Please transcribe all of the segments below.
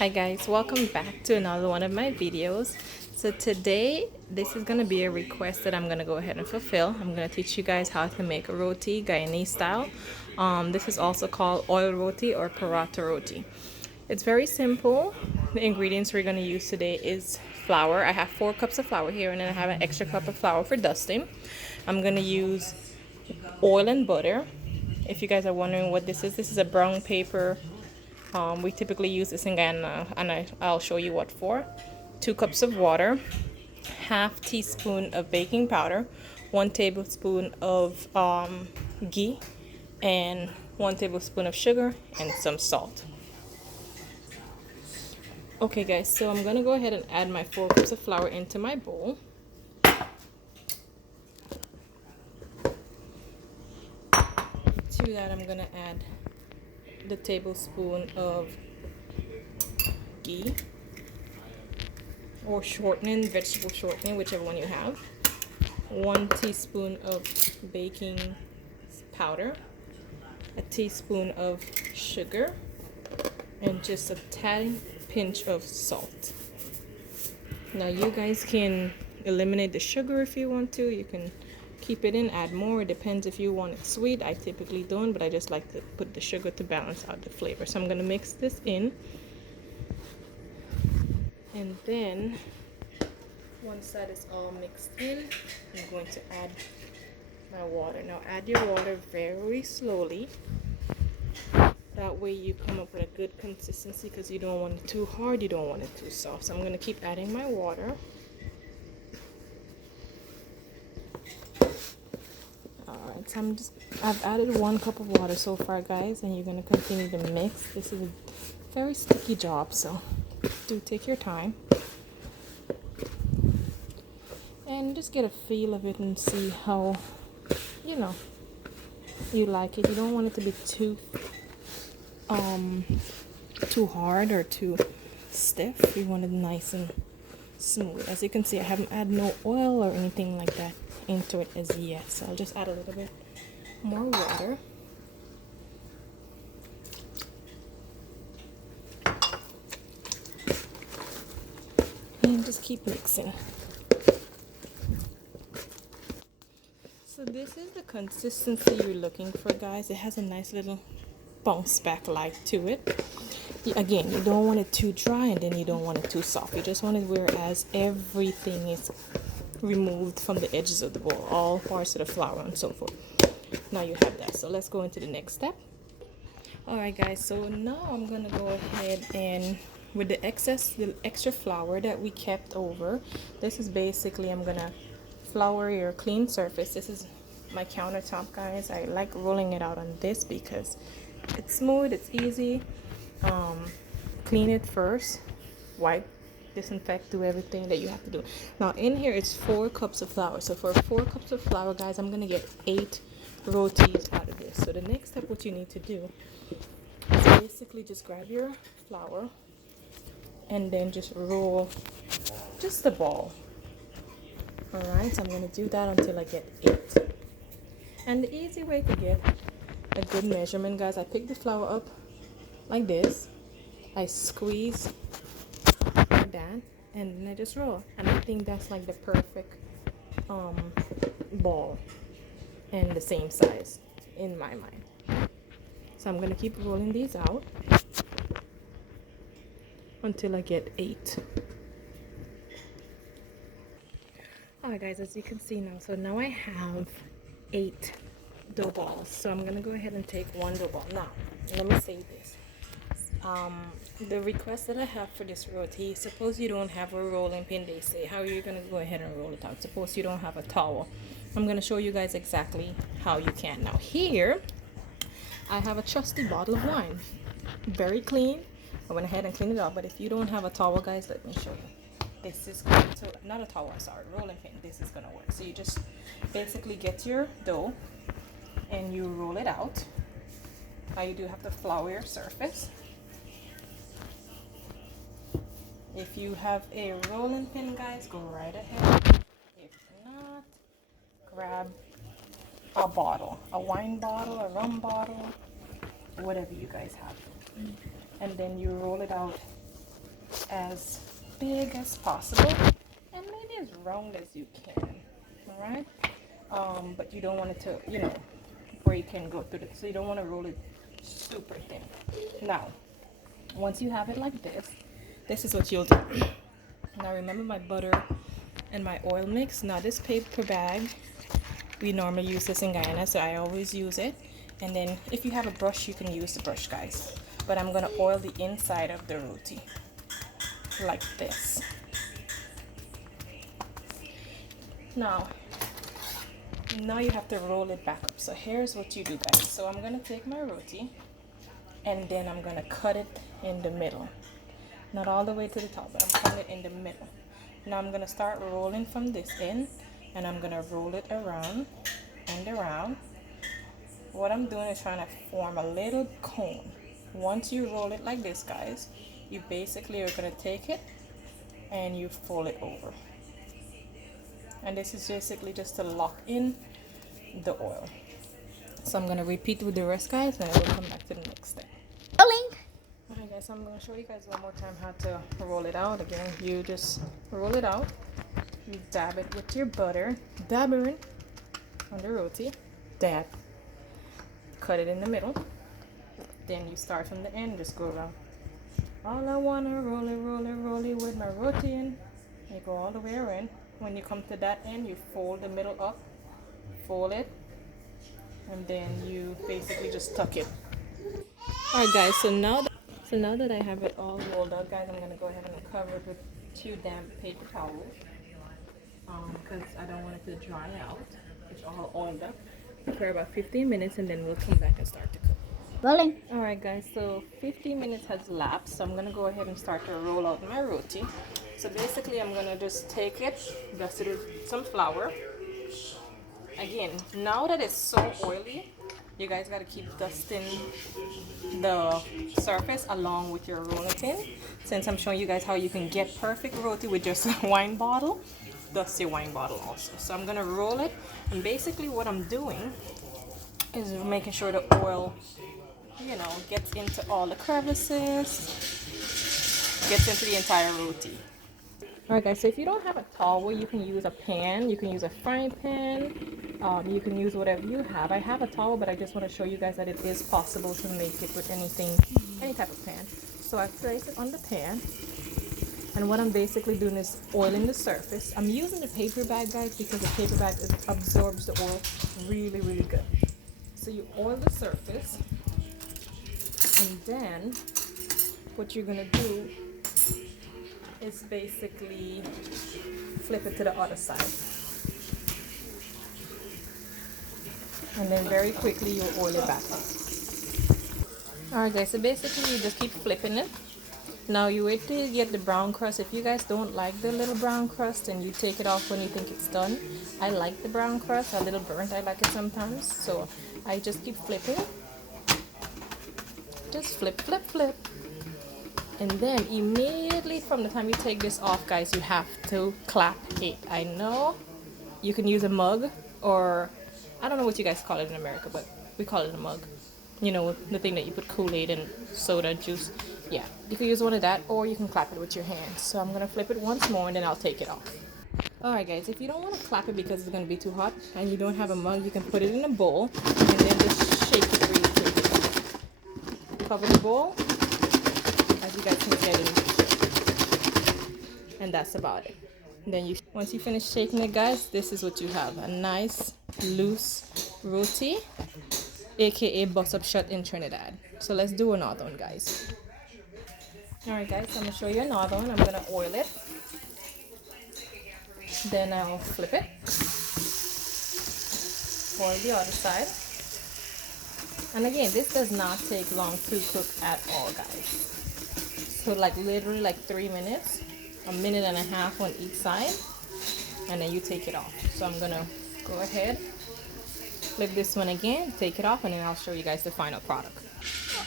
Hi guys, welcome back to another one of my videos. So today this is going to be a request that I'm going to go ahead and fulfill. I'm going to teach you guys how to make a roti Guyanese style. This is also called oil roti or paratha roti. It's very simple. The ingredients we're going to use today is flour. I have 4 cups of flour here, and then I have an extra cup of flour for dusting. I'm going to use oil and butter. If you guys are wondering what this is a brown paper. We typically use this in Guyana, and I'll show you what for. 2 cups of water, half teaspoon of baking powder, 1 tablespoon of ghee, and 1 tablespoon of sugar, and some salt. Okay guys, so I'm gonna go ahead and add my 4 cups of flour into my bowl. To that I'm gonna add the tablespoon of ghee or shortening, vegetable shortening, whichever one you have, 1 teaspoon of baking powder, a teaspoon of sugar, and just a tiny pinch of salt. Now you guys can eliminate the sugar if you want to. You can keep it in, add more. It depends if you want it sweet. I typically don't, but I just like to put the sugar to balance out the flavor. So I'm going to mix this in. And then once that is all mixed in, I'm going to add my water. Now add your water very slowly. That way you come up with a good consistency, because you don't want it too hard, you don't want it too soft. So I'm going to keep adding my water. Alright, so I've added 1 cup of water so far guys, and you're going to continue to mix. This is a very sticky job, so do take your time. And just get a feel of it and see how, you like it. You don't want it to be too hard or too stiff. You want it nice and smooth. As you can see, I haven't added no oil or anything like that into it as yet, so I'll just add a little bit more water. And just keep mixing. So this is the consistency you're looking for guys. It has a nice little bounce back like to it. Again, you don't want it too dry, and then you don't want it too soft. You just want it whereas everything is removed from the edges of the bowl, all parts of the flour and so forth. Now you have that, so let's go into the next step. Alright guys, so now I'm gonna go ahead and with the extra flour that we kept over, this is basically, I'm gonna flour your clean surface. This is my countertop guys. I like rolling it out on this because it's smooth, it's easy. Clean it first, wipe, disinfect, do everything that you have to do. Now in here it's 4 cups of flour, so for 4 cups of flour guys, I'm gonna get 8 rotis out of this. So the next step, what you need to do is basically just grab your flour and then just roll just a ball. Alright, so I'm going to do that until I get 8. And the easy way to get a good measurement guys, I pick the flour up like this, I squeeze like that, and then I just roll. And I think that's like the perfect ball and the same size in my mind. So I'm going to keep rolling these out until I get 8. Alright guys, as you can see now, so now I have 8 dough balls. So I'm gonna go ahead and take 1 dough ball. Now let me say this, the request that I have for this roti, suppose you don't have a rolling pin, they say, how are you gonna go ahead and roll it out? Suppose you don't have a towel. I'm gonna show you guys exactly how you can. Now here I have a trusty bottle of wine, very clean. I went ahead and cleaned it up, but if you don't have a towel guys, let me show you. This is going to, not a towel, sorry, rolling pin. This is gonna work. So you just basically get your dough and you roll it out. Now you do have to flour your surface. If you have a rolling pin guys, go right ahead. If not, grab a bottle, a wine bottle, a rum bottle, whatever you guys have, and then you roll it out as big as possible and maybe as round as you can. All right, but you don't want it to, break and go through it, so you don't want to roll it super thin. Now, once you have it like this is what you'll do. Now remember my butter and my oil mix. Now this paper bag, we normally use this in Guyana, so I always use it. And then if you have a brush, you can use the brush, guys. But I'm gonna oil the inside of the roti like this. Now you have to roll it back up. So here's what you do, guys. So I'm gonna take my roti and then I'm gonna cut it in the middle. Not all the way to the top, but I'm cutting it in the middle. Now I'm gonna start rolling from this end and I'm gonna roll it around and around. What I'm doing is trying to form a little cone. Once you roll it like this, guys, you basically are gonna take it and you fold it over. And this is basically just to lock in the oil. So I'm gonna repeat with the rest, guys, and I will come back to the next step. Rolling. Alright guys, so I'm gonna show you guys one more time how to roll it out. Again, you just roll it out, you dab it with your butter, dabbering on the roti, dab, cut it in the middle, then you start from the end, just go around. All I wanna roll it with my roti in. You go all the way around. When you come to that end, you fold the middle up, fold it, and then you basically just tuck it. Alright guys, so now that I have it all rolled out, guys, I'm gonna go ahead and cover it with 2 damp paper towels, because I don't want it to dry out. It's all oiled up for about 15 minutes, and then we'll come back and start to cook. Rolling. Alright guys, so 15 minutes has lapsed, so I'm gonna go ahead and start to roll out my roti. So basically I'm gonna just take it, dust it with some flour. Again, now that it's so oily, you guys gotta keep dusting the surface along with your rolling pin. Since I'm showing you guys how you can get perfect roti with just a wine bottle, dust your wine bottle also. So I'm gonna roll it, and basically what I'm doing is making sure the oil, gets into all the crevices, gets into the entire roti. Alright guys, so if you don't have a towel, you can use a pan, you can use a frying pan, you can use whatever you have. I have a towel, but I just want to show you guys that it is possible to make it with any type of pan. So I place it on the pan, and what I'm basically doing is oiling the surface. I'm using the paper bag, guys, because the paper bag absorbs the oil really, really good. So you oil the surface, and then what you're gonna do is basically flip it to the other side, and then very quickly you oil it back up. Alright guys, so basically you just keep flipping it. Now you wait till you get the brown crust. If you guys don't like the little brown crust, then you take it off when you think it's done. I like the brown crust, a little burnt, I like it sometimes, so I just keep flipping. Just flip, flip, flip. And then immediately from the time you take this off, guys, you have to clap it. I know you can use a mug, or I don't know what you guys call it in America, but we call it a mug. You know, the thing that you put Kool-Aid and soda juice. Yeah, you can use one of that, or you can clap it with your hands. So I'm gonna flip it once more, and then I'll take it off. Alright guys, if you don't want to clap it because it's gonna be too hot and you don't have a mug, you can put it in a bowl and then just shake it really quickly. Cover the bowl, as you guys can see, I didn't shake. And that's about it. And then once you finish shaking it, guys, this is what you have: a nice loose roti, aka bust up shut in Trinidad. So let's do another one, guys. Alright guys, so I'm gonna show you another one. I'm gonna oil it, then I'll flip it, oil the other side. And again, this does not take long to cook at all, guys. So like literally like 3 minutes, a minute and a half on each side, and then you take it off. So I'm gonna go ahead, flip this one again, take it off, and then I'll show you guys the final product.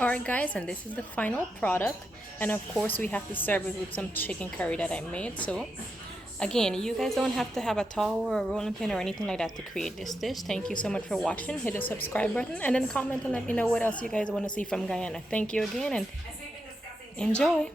Alright guys, and this is the final product, and of course we have to serve it with some chicken curry that I made. So again, you guys don't have to have a towel or a rolling pin or anything like that to create this dish. Thank you so much for watching. Hit the subscribe button and then comment and let me know what else you guys want to see from Guyana. Thank you again, and enjoy.